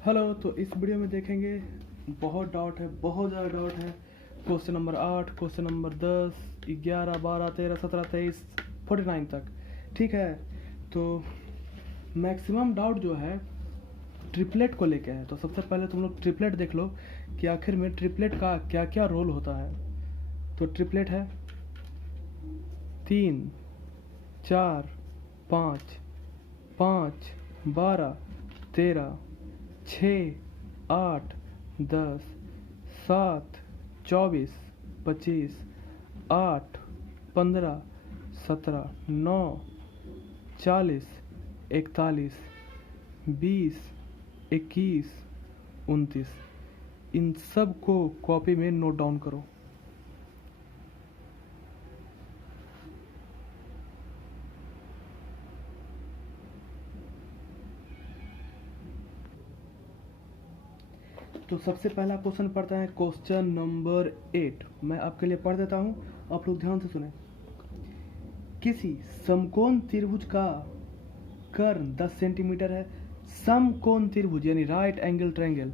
Hello. तो इस video में देखेंगे, बहुत डाउट है, बहुत ज़्यादा डाउट है। क्वेश्चन नंबर 8, क्वेश्चन नंबर 10, 11, 12, 13, 17, 23, 49 तक। ठीक है। तो मैक्सिमम डाउट जो है ट्रिपलेट को लेके है। तो सबसे पहले तुम लोग ट्रिपलेट देख लो कि आखिर में ट्रिपलेट का क्या क्या रोल होता है। तो ट्रिपलेट है 3, 4, 5, 5, 12, 13, 6, 8, 10, 7, 24, 25, 8, 15, 17, 9, 40, 41, 20, 21, 29। इन सब को कॉपी में नोट डाउन करो। तो सबसे पहला क्वेश्चन पढ़ता है क्वेश्चन नंबर 8। मैं आपके लिए पढ़ देता हूँ, आप लोग ध्यान से सुने। किसी समकोण त्रिभुज का कर्ण 10 सेंटीमीटर है। समकोण त्रिभुज यानी राइट एंगल ट्रायंगल।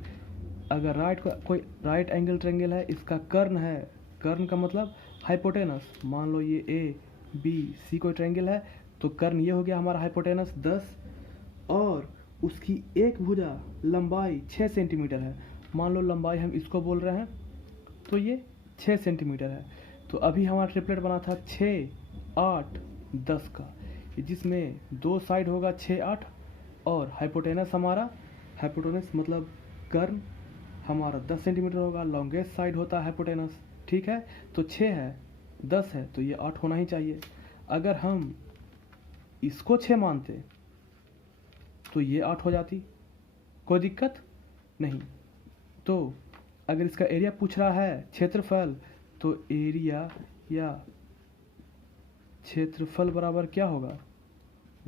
अगर कोई राइट एंगल ट्रायंगल है, इसका कर्ण है। कर्ण का मतलब हाइपोटेनस। मान लो ये ए बी सी कोई ट्रायंगल है, तो कर्ण ये हो गया हमारा हाइपोटेनस 10, और उसकी एक भुजा लंबाई 6 सेंटीमीटर है। मान लो लंबाई हम इसको बोल रहे हैं, तो ये 6 सेंटीमीटर है। तो अभी हमारा ट्रिपलेट बना था 6, 8, 10 का, जिसमें दो साइड होगा 6, 8, और हाइपोटेनस हाइपोटेनस मतलब कर्ण हमारा 10 सेंटीमीटर होगा। लॉन्गेस्ट साइड होता है हाइपोटेनस। ठीक है। तो 6 है, 10 है, तो ये 8 होना ही चाहिए। अगर हम इसको 6 मानते तो ये 8 हो जाती, कोई दिक्कत नहीं। तो अगर इसका एरिया पूछ रहा है, क्षेत्रफल, तो एरिया या क्षेत्रफल बराबर क्या होगा,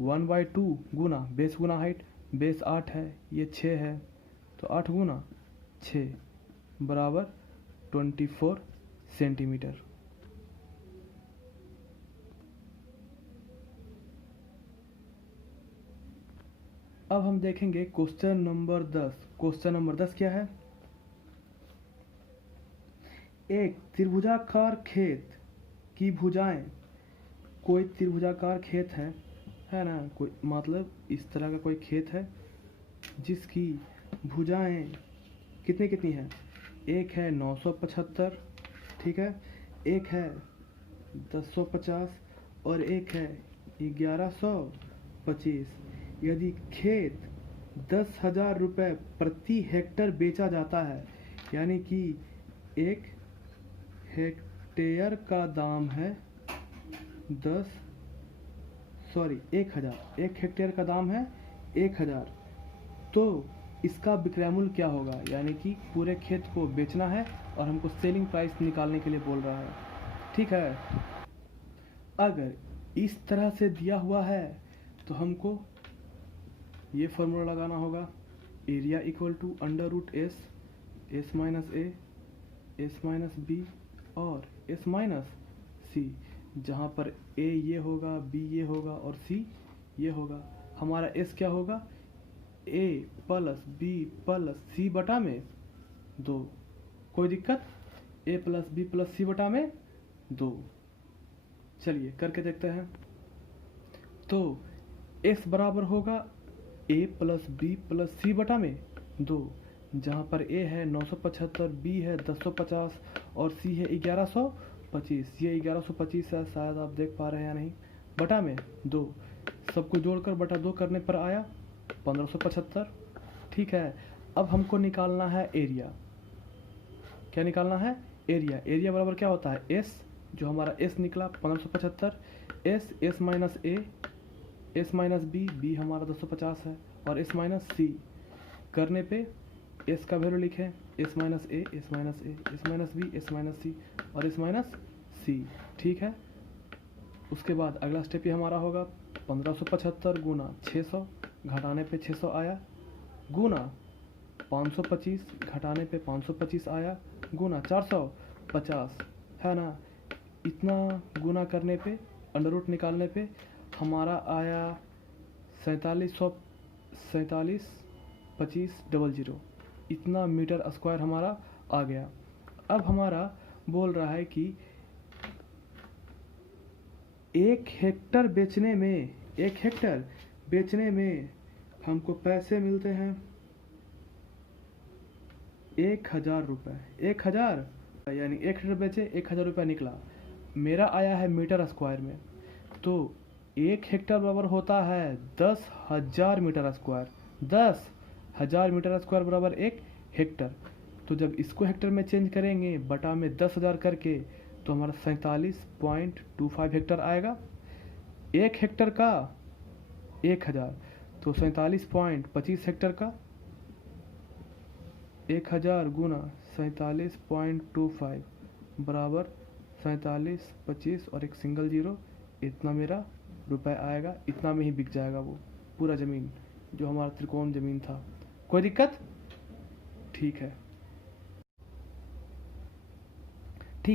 1/2 गुना बेस गुना हाइट। बेस 8 है, ये 6 है, तो 8 गुना 6 बराबर 24 सेंटीमीटर। अब हम देखेंगे क्वेश्चन नंबर 10। क्वेश्चन नंबर 10 क्या है? एक त्रिभुजाकार खेत की भुजाएं, कोई त्रिभुजाकार खेत है ना, कोई मतलब इस तरह का कोई खेत है जिसकी भुजाएं कितनी कितनी है। एक है 975, ठीक है, एक है 1050, और एक है 1125। यदि खेत 10,000 रुपये प्रति हेक्टर बेचा जाता है, यानी कि एक हेक्टेयर का दाम है 1,000। एक हेक्टेयर का दाम है 1,000। तो इसका विक्रय मूल्य क्या होगा, यानी कि पूरे खेत को बेचना है और हमको सेलिंग प्राइस निकालने के लिए बोल रहा है। ठीक है। अगर इस तरह से दिया हुआ है तो हमको ये फॉर्मूला लगाना होगा, area equal to under root S minus A, S minus B, और एस माइनस सी, जहाँ पर ए ये होगा, बी ये होगा, और सी ये होगा। हमारा एस क्या होगा, ए प्लस बी प्लस सी बटा में 2। कोई दिक्कत, ए प्लस बी प्लस सी बटा में 2। चलिए करके देखते हैं। तो एस बराबर होगा ए प्लस बी प्लस सी बटा में 2, जहाँ पर ए है 975, बी है 1050, और सी है 1125। ये 1125 है, शायद आप देख पा रहे हैं या नहीं, बटा में 2। सबको जोड़कर बटा 2 करने पर आया 1575। ठीक है। अब हमको निकालना है एरिया। क्या निकालना है, एरिया। एरिया बराबर क्या होता है, एस, जो हमारा एस निकला 1575, S minus A, S minus B हमारा 250 है, और एस माइनस सी। करने पे एस का वैल्यू लिखे, S minus A, S minus A, S minus B, S minus C, और एस माइनस सी। ठीक है। उसके बाद अगला स्टेप ये हमारा होगा 1575 गुना 600, घटाने पे 600 आया, गुना 525, घटाने पे 525 आया, गुना 450, है ना। इतना गुना करने पे, अंडर रूट निकालने पे हमारा आया 47 2500 इतना मीटर स्क्वायर हमारा आ गया। अब हमारा बोल रहा है कि 1 हेक्टर बेचने में हमको पैसे मिलते हैं 1000 रुपये। 1000 यानी 1 हेक्टर बेचे 1000 रुपया निकला, मेरा आया है मीटर स्क्वायर में। तो 1 हेक्टर बराबर होता है 10,000 मीटर स्क्वायर। 10,000 मीटर स्क्वायर बराबर 1 हेक्टर। तो जब इसको हेक्टर में चेंज करेंगे बटा में 10,000 करके तो हमारा 47.25 हेक्टर आएगा। 1 हेक्टर का 1000 तो 47.25 हेक्टर का 1000 गुना 47.25 बराबर 47, 25 और एक सिंगल जीरो, इतना मेरा रुपए आएगा। इतना में ही बिक जाएगा वो पूरा ज़मीन जो हमारा त्रिकोण ज़मीन था। कोई दिक्कत? ठीक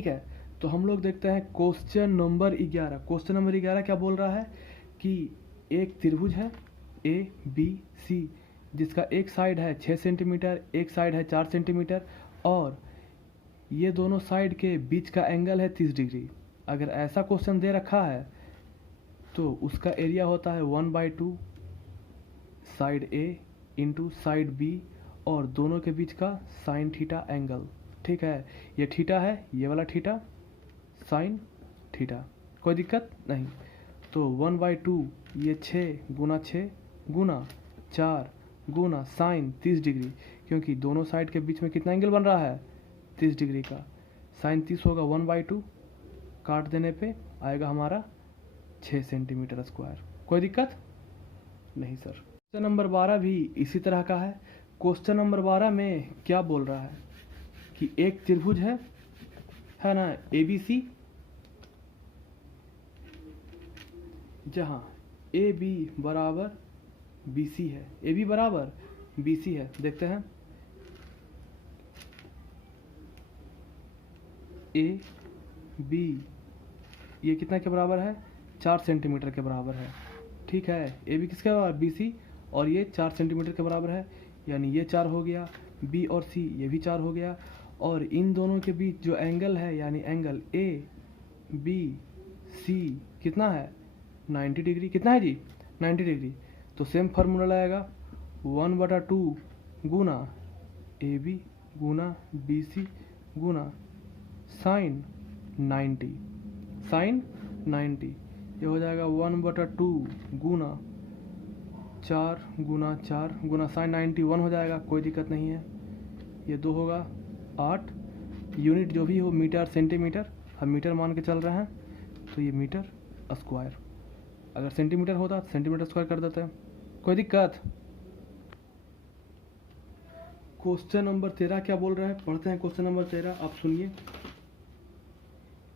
है। तो हम लोग देखते हैं क्वेश्चन नंबर 11। क्वेश्चन नंबर 11 क्या बोल रहा है कि एक त्रिभुज है ABC जिसका एक साइड है 6 सेंटीमीटर, एक साइड है 4 सेंटीमीटर और ये दोनों साइड के बीच का एंगल है 30 डिग्री। अगर ऐसा क्वेश्चन दे रखा है तो उसका एरिया होता है 1/2 side A into side B और दोनों के बीच का साइन थीटा एंगल। ठीक है, ये थीटा है, ये वाला थीटा, साइन थीटा। कोई दिक्कत नहीं। तो 1/2 ये 6 गुना 6 गुना 4 गुना साइन 30 डिग्री, क्योंकि दोनों साइड के बीच में कितना एंगल बन रहा है 30 डिग्री का। साइन 30 होगा 1/2, काट देने पे आएगा हमारा 6 सेंटीमीटर स्क्वायर। कोई दिक्कत नहीं सर। क्वेश्चन नंबर 12 भी इसी तरह का है। क्वेश्चन नंबर 12 में क्या बोल रहा है कि एक त्रिभुज है ना ABC, जहाँ AB बराबर BC है। AB बराबर BC है। देखते हैं AB ये कितना के बराबर है 4 सेंटीमीटर के बराबर है। ठीक है, AB किसके बराबर BC और ये 4 सेंटीमीटर के बराबर है, यानी ये 4 हो गया, B और C ये भी 4 हो गया और इन दोनों के बीच जो एंगल है यानी एंगल ABC कितना है 90 डिग्री। कितना है जी 90 डिग्री। तो सेम फार्मूला लगाएगा 1/2 गुना AB गुना BC गुना साइन 90 ये हो जाएगा 1/2 गुना 4 गुना 4 गुना साइन 90 1 हो जाएगा। कोई दिक्कत नहीं है। ये 2 होगा 8 यूनिट जो भी हो मीटर सेंटीमीटर, हम मीटर मान के चल रहे हैं तो ये मीटर स्क्वायर। अगर सेंटीमीटर होता तो सेंटीमीटर स्क्वायर कर देते हैं। कोई दिक्कत? क्वेश्चन नंबर 13 क्या बोल रहा है, पढ़ते हैं क्वेश्चन नंबर 13। आप सुनिए।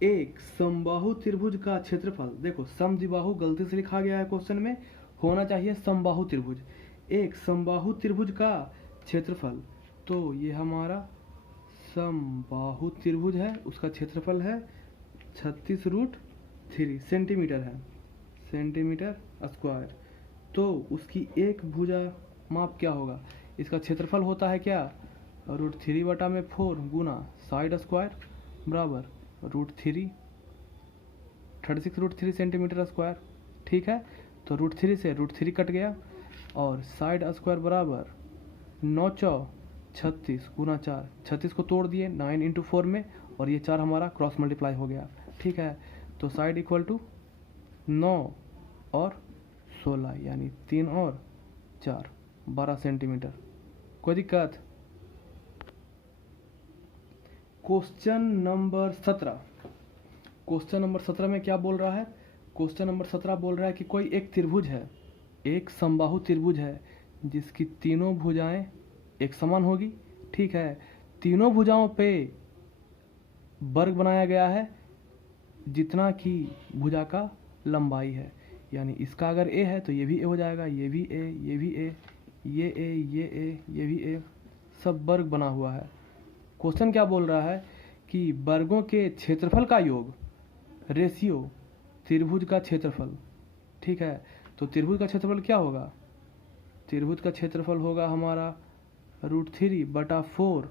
एक समबाहु त्रिभुज का क्षेत्रफल, देखो समद्विबाहु गलती से लिखा गया है क्वेश्चन में, होना चाहिए समबाहु त्रिभुज। एक समबाहु त्रिभुज का क्षेत्रफल, तो ये हमारा समबाहु त्रिभुज है, उसका क्षेत्रफल है 36√3 सेंटीमीटर है, सेंटीमीटर स्क्वायर। तो उसकी एक भुजा माप क्या होगा, इसका क्षेत्रफल होता है क्या √3/4 गुना साइड स्क्वायर बराबर √3 36√3 सेंटीमीटर स्क्वायर। ठीक है, तो √3 से √3 कट गया और साइड स्क्वायर बराबर 9 चौ 36 गुना 4, 36 को तोड़ दिए 9 इंटू 4 में और ये 4 हमारा क्रॉस मल्टीप्लाई हो गया। ठीक है, तो साइड इक्वल टू 9 और 16 यानी 3 और 4 12 सेंटीमीटर। कोई दिक्कत? Question number 17। क्वेश्चन नंबर 17 में क्या बोल रहा है, क्वेश्चन नंबर 17 बोल रहा है कि कोई एक त्रिभुज है, एक समबाहु त्रिभुज है जिसकी तीनों भुजाएं एक समान होगी। ठीक है, तीनों भुजाओं पे वर्ग बनाया गया है जितना कि भुजा का लंबाई है, यानी इसका अगर a है तो ये भी a हो जाएगा, ये भी a, ये भी a, ये a, ये a, ये भी a, सब वर्ग बना हुआ है। क्वेश्चन क्या बोल रहा है कि वर्गों के क्षेत्रफल का योग, रेशियो त्रिभुज का क्षेत्रफल। ठीक है, तो त्रिभुज का क्षेत्रफल क्या होगा त्रिभुज का क्षेत्रफल होगा हमारा √3/4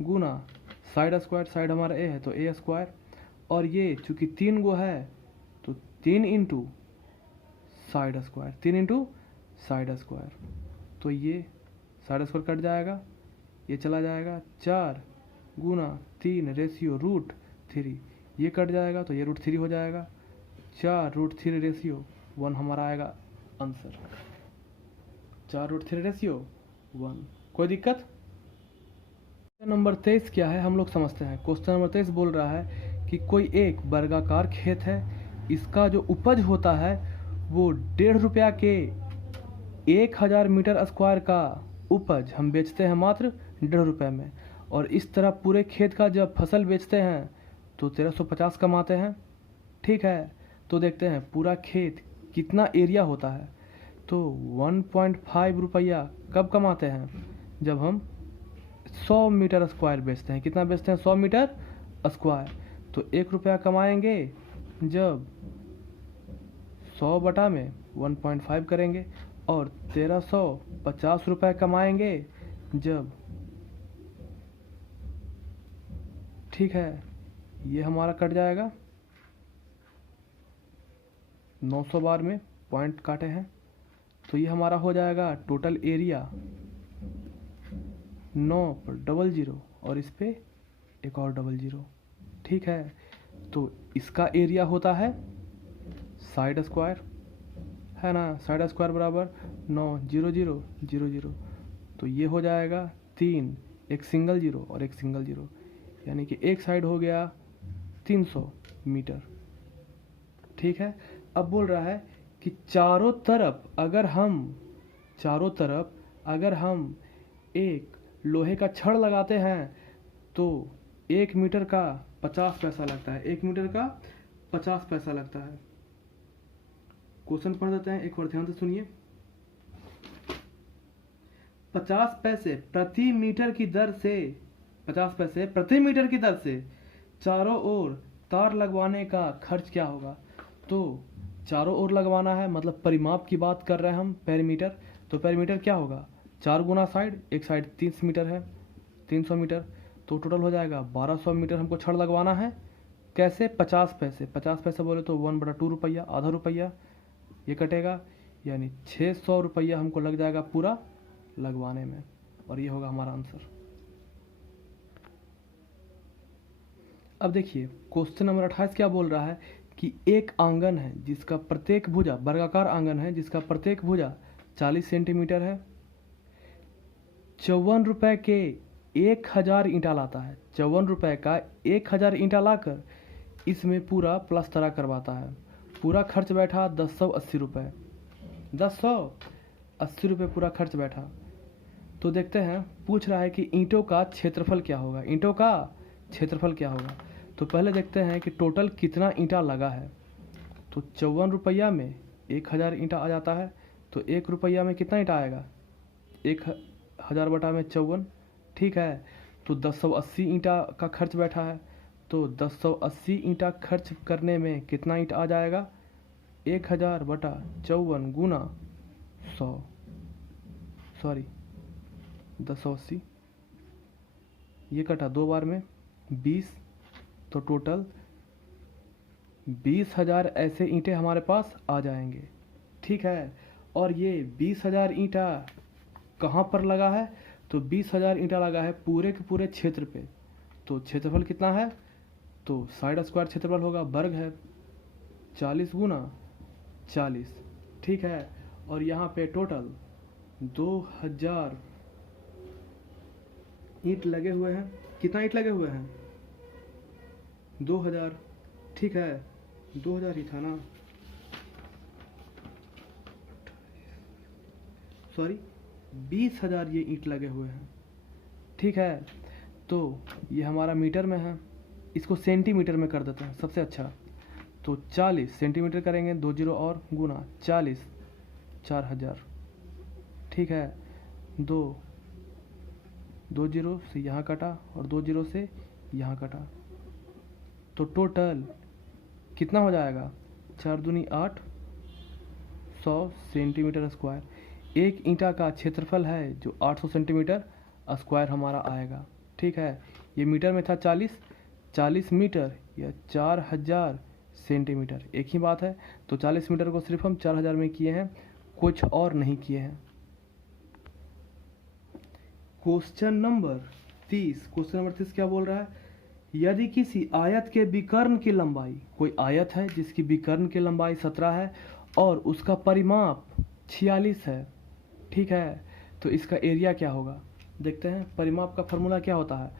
गुना साइड स्क्वायर, साइड हमारा ए है तो ए स्क्वायर, और ये चूंकि 3 गो है तो 3 into side square, 3 into side square, तो ये साइड स्क्वायर कट जाएगा, ये चला जाएगा, 4 गुना 3 रेशियो √3, ये कट जाएगा तो ये √3 हो जाएगा, 4 √3 रेशियो 1 हमारा आएगा आंसर, 4 √3 रेशियो 1। कोई दिक्कत? नंबर 23 क्या है हम लोग समझते हैं। क्वेश्चन नंबर 23 बोल रहा है कि कोई एक वर्गाकार खेत है, इसका जो उपज होता है वो 1.5 रुपया के 1000 मीटर स्क्वायर का उपज हम बेचते हैं मात्र 1.5 रुपये में, और इस तरह पूरे खेत का जब फसल बेचते हैं तो 1350 कमाते हैं। ठीक है, तो देखते हैं पूरा खेत कितना एरिया होता है। तो 1.5 रुपया कब कमाते हैं? जब हम 100 मीटर स्क्वायर बेचते हैं। कितना बेचते हैं? 100 मीटर स्क्वायर। तो 1 रुपया कमाएंगे जब 100 बटा में 1.5 करेंगे, और 1350 रुपये कमाएंगे जब, ठीक है, ये हमारा कट जाएगा 900 बार में पॉइंट काटे हैं, तो ये हमारा हो जाएगा टोटल एरिया 9 पर 00 और इस पे एक और 00। ठीक है, तो इसका एरिया होता है साइड स्क्वायर, है ना, साइड स्क्वायर बराबर 9 0 0 0 0, तो ये हो जाएगा 3, एक सिंगल 0 और एक सिंगल 0, यानी कि एक साइड हो गया 300 मीटर। ठीक है, अब बोल रहा है कि चारों तरफ अगर हम एक लोहे का छड़ लगाते हैं तो 1 मीटर का 50 पैसा लगता है, 1 मीटर का 50 पैसा लगता है। क्वेश्चन पढ़ देते हैं, एक बार ध्यान से सुनिए। 50 पैसे प्रति मीटर की दर से, 50 पैसे प्रति मीटर की दर से चारों ओर तार लगवाने का खर्च क्या होगा? तो चारों ओर लगवाना है, मतलब परिमाप की बात कर रहे हैं हम, पेरीमीटर। तो पेरीमीटर क्या होगा? 4 गुना साइड, एक साइड 30 मीटर है, 300 मीटर, तो टोटल हो जाएगा 1200 मीटर हमको छड़ लगवाना है। कैसे? 50 पैसे, 50 पैसे बोले तो 1/2 रुपया, आधा रुपया ये कटेगा, यानी 600 रुपया हमको लग जाएगा पूरा लगवाने में, और ये होगा हमारा आंसर। अब देखिए क्वेश्चन नंबर 28 क्या बोल रहा है कि एक आंगन है जिसका प्रत्येक भुजा, वर्गाकार आंगन है जिसका प्रत्येक भुजा 40 सेंटीमीटर है, 54 रुपए के 1000 ईंटा लाता है। 54 रुपए का 1000 ईंटा लाकर इसमें पूरा प्लास्तरा करवाता है। पूरा खर्च बैठा 1080 रुपये, 1080 रुपये पूरा खर्च बैठा। तो देखते हैं, पूछ रहा है कि ईंटों का क्षेत्रफल क्या होगा, ईंटों का क्षेत्रफल क्या होगा। तो पहले देखते हैं कि टोटल कितना ईंटा लगा है। तो 54 रुपया में 1000 ईंटा आ जाता है, तो 1 रुपया में कितना ईंटा आएगा? 1000 बटा में 54। ठीक है, तो 1080 ईंटा का खर्च बैठा है, तो 1080 ईंटा खर्च करने में कितना ईंट आ जाएगा? 1000 बटा 54 गुना 100, सॉरी 1080, ये कटा 2 बार में 20, तो टोटल 20,000 ऐसे ईंटें हमारे पास आ जाएंगे। ठीक है, और ये 20,000 ईंटा कहाँ पर लगा है? तो 20,000 ईंटा लगा है पूरे के पूरे क्षेत्र पे। तो क्षेत्रफल कितना है? तो साइड स्क्वायर क्षेत्रफल होगा, वर्ग है 40 गुना 40। ठीक है, और यहाँ पे टोटल 2000 ईंट लगे हुए हैं। कितना ईंट लगे हुए हैं? 2000। ठीक है, 2000 ही था ना, सॉरी 20,000 ये ईंट लगे हुए हैं। ठीक है, तो ये हमारा मीटर में है, इसको सेंटीमीटर में कर देते हैं सबसे अच्छा। तो 40 सेंटीमीटर करेंगे, 2 जीरो और गुना 40, 4000। ठीक है, 2 जीरो से यहाँ कटा और 2 जीरो से यहाँ कटा, तो टोटल कितना हो जाएगा? 4 दूनी 8, 100 सेंटीमीटर स्क्वायर। एक ईंटा का क्षेत्रफल है जो 800 सेंटीमीटर स्क्वायर हमारा आएगा। ठीक है, ये मीटर में था 40 मीटर या 4000 सेंटीमीटर एक ही बात है। तो 40 मीटर को सिर्फ हम 4000 में किए हैं, कुछ और नहीं किए हैं। क्वेश्चन नंबर 30 क्या बोल रहा है? यदि किसी आयत के विकर्ण की लंबाई, कोई आयत है जिसकी विकर्ण की लंबाई 17 है और उसका परिमाप 46 है, ठीक है, तो इसका एरिया क्या होगा? देखते हैं। परिमाप का फॉर्मूला क्या होता है?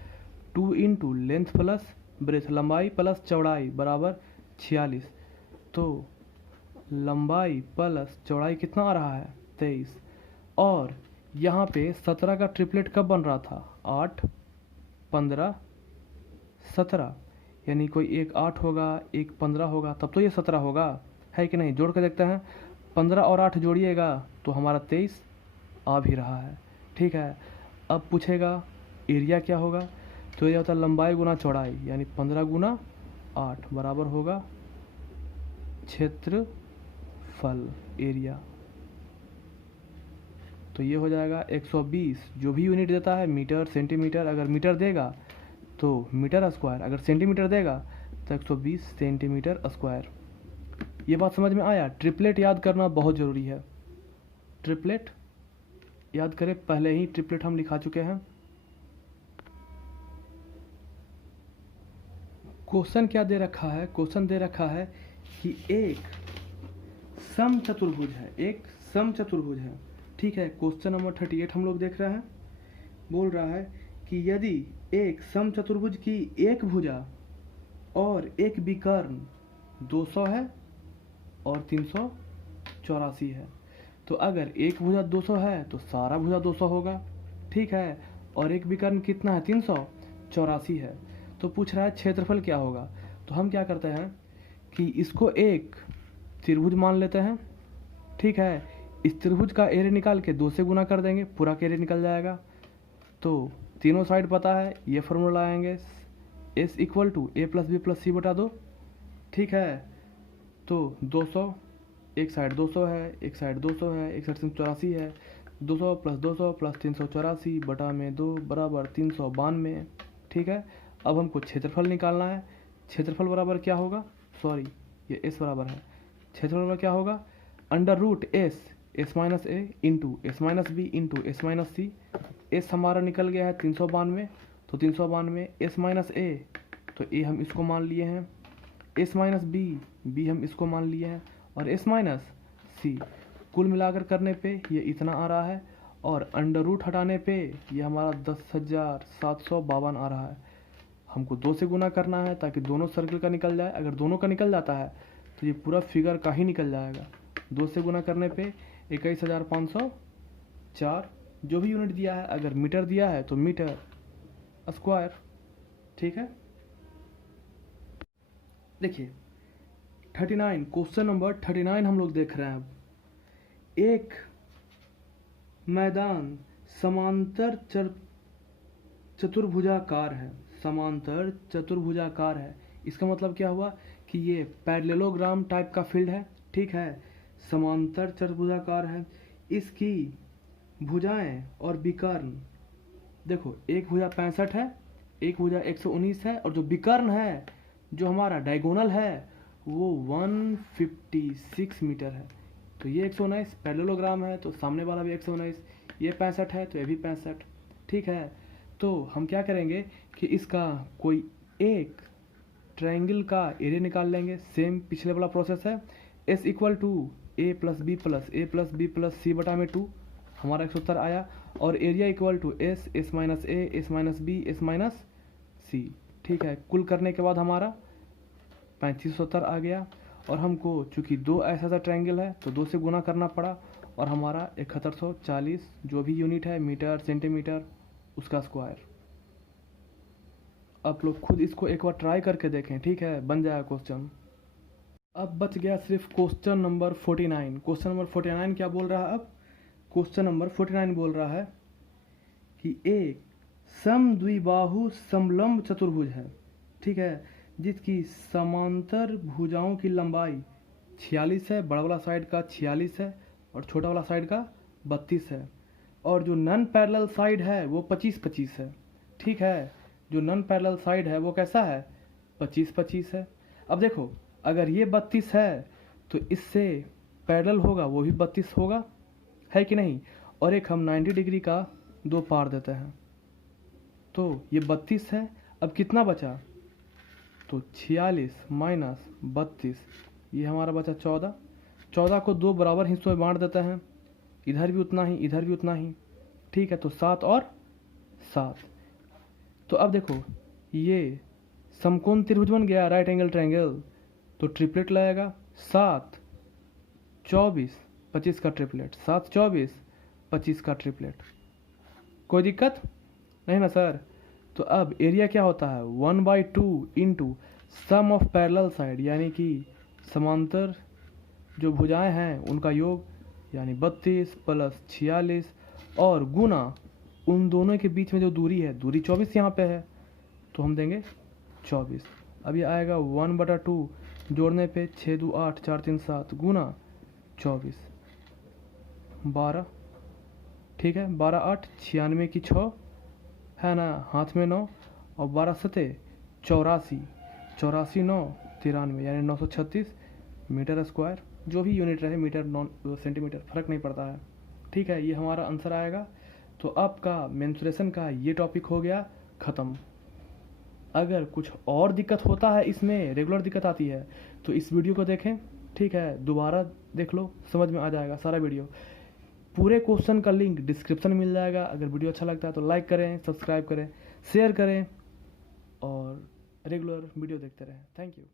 2 इंटू लेंथ प्लस ब्रेथ, लंबाई प्लस चौड़ाई बराबर 46। तो लंबाई प्लस चौड़ाई कितना आ रहा है? 23। और यहाँ पे 17 का ट्रिपलेट कब बन रहा था? 8, 15, 17, यानी कोई एक 8 होगा, एक 15 होगा, तब तो ये 17 होगा, है कि नहीं? जोड़ कर देखते हैं। 15 और 8 जोड़िएगा तो हमारा 23 आ भी रहा है। ठीक है, अब पूछेगा एरिया क्या होगा? तो ये होता है लंबाई गुना चौड़ाई, यानी 15 गुना 8 बराबर होगा क्षेत्रफल, एरिया। तो ये हो जाएगा 120, जो भी यूनिट देता है मीटर, सेंटीमीटर, अगर मीटर देगा तो मीटर स्क्वायर, अगर सेंटीमीटर देगा तो 120 सेंटीमीटर स्क्वायर। ये बात समझ में आया? ट्रिपलेट याद करना बहुत ज़रूरी है। ट्रिपलेट याद करें, पहले ही ट्रिपलेट हम लिखा चुके हैं। क्वेश्चन क्या दे रखा है? क्वेश्चन दे रखा है कि एक समचतुर्भुज है, एक समचतुर्भुज है। ठीक है, क्वेश्चन नंबर 38 हम लोग देख रहे हैं। बोल रहा है कि यदि एक समचतुर्भुज की एक भुजा और एक विकर्ण 200 है और 384 है, तो अगर एक भुजा 200 है तो सारा भुजा 200 होगा। ठीक है, और एक विकर्ण कितना है? 384 है। तो पूछ रहा है क्षेत्रफल क्या होगा? तो हम क्या करते हैं कि इसको एक त्रिभुज मान लेते हैं। ठीक है, इस त्रिभुज का एरिया निकाल के 2 से गुना कर देंगे, पूरा का एरिया निकल जाएगा। तो तीनों साइड पता है, ये फॉर्मूला आएंगे, S equal to A plus B plus C बटा 2। ठीक है, तो 200, एक साइड 200 है, एक साइड 200 है, एक साइड 384 है। 200 प्लस 384 बटा में 2 बराबर 392। ठीक है, अब हमको क्षेत्रफल निकालना है। क्षेत्रफल बराबर क्या होगा? सॉरी, ये S बराबर है। क्षेत्रफल बराबर क्या होगा? Under root S minus A into S minus B into S minus C. S हमारा निकल गया है 392, तो 392 एस माइनस ए, तो ए हम इसको मान लिए हैं। एस माइनस बी हम इसको मान लिए हैं, और एस माइनस सी। कुल मिलाकर करने पे ये इतना आ रहा है, और अंडर रूट हटाने पे ये हमारा 10,752 आ रहा है। हमको 2 से गुना करना है ताकि दोनों सर्कल का निकल जाए। अगर दोनों का निकल जाता है तो ये पूरा फिगर का ही निकल जाएगा। 2 से गुना करने पे 21,504, जो भी यूनिट दिया है, अगर मीटर दिया है तो मीटर स्क्वायर। ठीक है, देखिए 39, क्वेश्चन नंबर 39 हम लोग देख रहे हैं। अब एक मैदान समांतर चतुर्भुजाकार है, समांतर चतुर्भुजाकार है। इसका मतलब क्या हुआ कि ये पैरेललोग्राम टाइप का फील्ड है। ठीक है, समांतर चतुर्भुजाकार है। इसकी भुजाएं और विकर्ण देखो, एक भुजा 65 है, एक भुजा 119 है, और जो विकर्ण है, जो हमारा डायगोनल है, वो 156 मीटर है। तो ये 119 पैरेललोग्राम है, तो सामने वाला भी 119, ये 65 है तो ये भी 65। ठीक है, तो हम क्या करेंगे कि इसका कोई एक ट्रायंगल का एरिया निकाल लेंगे। सेम पिछले वाला प्रोसेस है। S equal to A plus B plus C बटा में 2, हमारा 170 आया। और area equal to S minus A, S minus B, S minus C. ठीक है, कुल करने के बाद हमारा 3570 आ गया। और हमको चूंकि 2 ऐसा ट्रायंगल है तो 2 से गुना करना पड़ा, और हमारा 7140 जो भी यूनिट है, मीटर, सेंटीमीटर, उसका स्क्वायर। आप लोग खुद इसको एक बार ट्राई करके देखें। ठीक है, बन जाएगा क्वेश्चन। अब बच गया सिर्फ क्वेश्चन नंबर 49। क्वेश्चन नंबर 49 क्या बोल रहा है? अब क्वेश्चन नंबर 49 बोल रहा है कि एक समद्विबाहु समलंब चतुर्भुज है। ठीक है, जिसकी समांतर भुजाओं की लंबाई 46 है, बड़ा वाला साइड का 46 है और छोटा वाला साइड का 32 है, और जो नॉन पैरेलल साइड है वो 25-25 है। ठीक है, जो नॉन पैरेलल साइड है वो कैसा है, 25-25 है। अब देखो, अगर ये 32 है तो इससे पैरेलल होगा वो भी 32 होगा, है कि नहीं। और एक हम 90 डिग्री का 2 पार देते हैं, तो ये 32 है। अब कितना बचा, तो 46 माइनस 32, ये हमारा बचा 14। 14 को 2 बराबर हिस्सों में बांट देते हैं, इधर भी उतना ही, इधर भी उतना ही। ठीक है, तो 7 और 7। तो अब देखो, ये समकोण त्रिभुज बन गया, राइट एंगल ट्रायंगल। तो ट्रिपलेट लगेगा, 7 24 25 का ट्रिपलेट, 7 24 25 का ट्रिपलेट। कोई दिक्कत नहीं ना सर। तो अब एरिया क्या होता है, 1/2 into sum of parallel side, यानी कि समांतर जो भुजाएं हैं उनका योग, यानी 32 प्लस 46, और गुना उन दोनों के बीच में जो दूरी है, दूरी 24 यहाँ पे है, तो हम देंगे 24। अब ये आएगा 1/2 जोड़ने पे 6 2 8 4 3 7 गुना 24 12। ठीक है, 12 8 96 की 6 है ना, हाथ में 9, और 12 7 84, 84 9 93, यानी 936 मीटर स्क्वायर। जो भी यूनिट रहे, मीटर नॉन सेंटीमीटर फ़र्क नहीं पड़ता है। ठीक है, ये हमारा आंसर आएगा। तो आपका मेंस्ट्रुएशन का ये टॉपिक हो गया ख़त्म। अगर कुछ और दिक्कत होता है इसमें, रेगुलर दिक्कत आती है, तो इस वीडियो को देखें। ठीक है, दोबारा देख लो, समझ में आ जाएगा सारा वीडियो। पूरे क्वेश्चन का लिंक डिस्क्रिप्शन में मिल जाएगा। अगर वीडियो अच्छा लगता है तो लाइक करें, सब्सक्राइब करें, शेयर करें और रेगुलर वीडियो देखते रहें। Thank you.